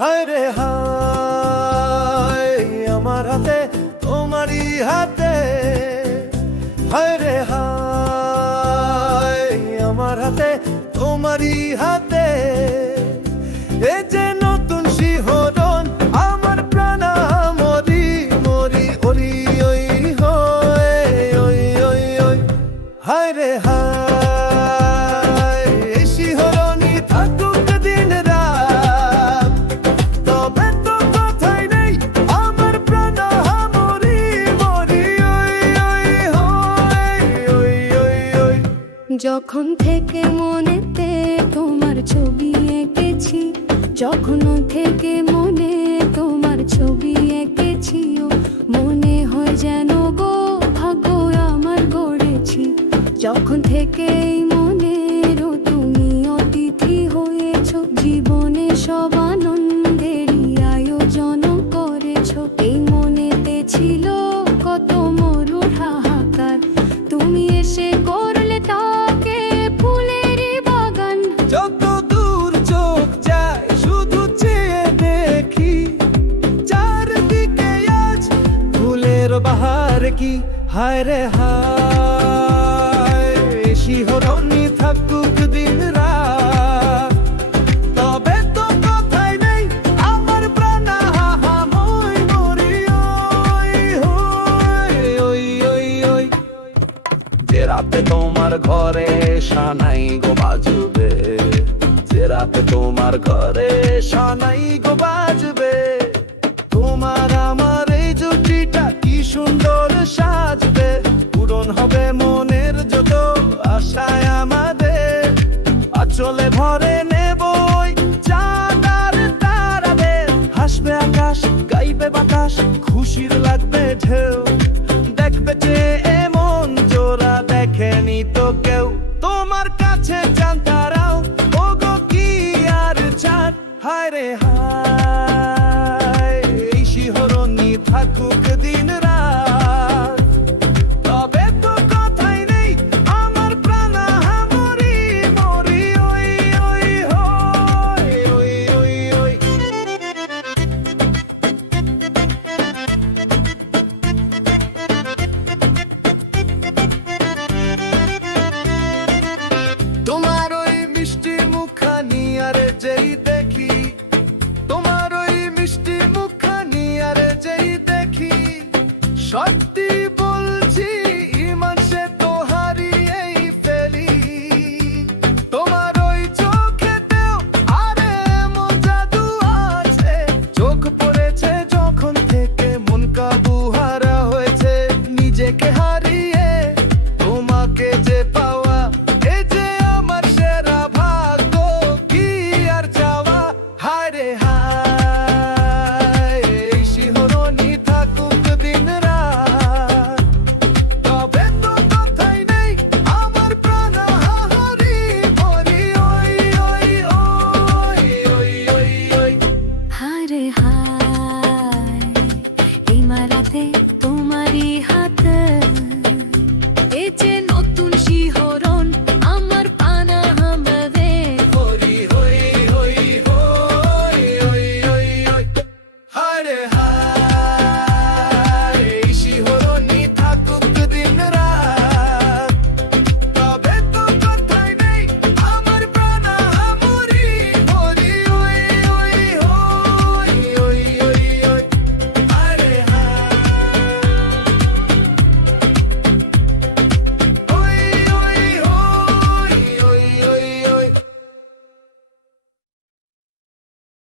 হায় রে হায়, আমার হাতে, তোমারই হাতে। হায় রে হায়, আমার হাতে, তোমারই হাতে। এ যেন যখন থেকে মনেতে তোমার ছবি এঁকেছি, যখন থেকে মনে তোমার ছবি এঁকেছি, ও মনে হয় যেন গো ভাগ্য আমার গড়েছি। যখন থেকে বাহার কি হায় রে হায় শিহরণি থাকুক দিন তোমার ঘরে সানাই গো বাজবে, যে রাতে তোমার ঘরে সানাই গো বাজবে, তোমার আমার এই জুটিটা কি সুন্দর সাজবে, পূরণ হবে মনের যত আশায় আমাদের। আচলে ভরে নেব ওই চাঁদার তারাবে। হাসবে আকাশ, গাইবে বাতাস, খুশির লাগবে ঢেউ। দেখবে যে এমন জোরা দেখেনি তো কেউ তোমার কাছে deep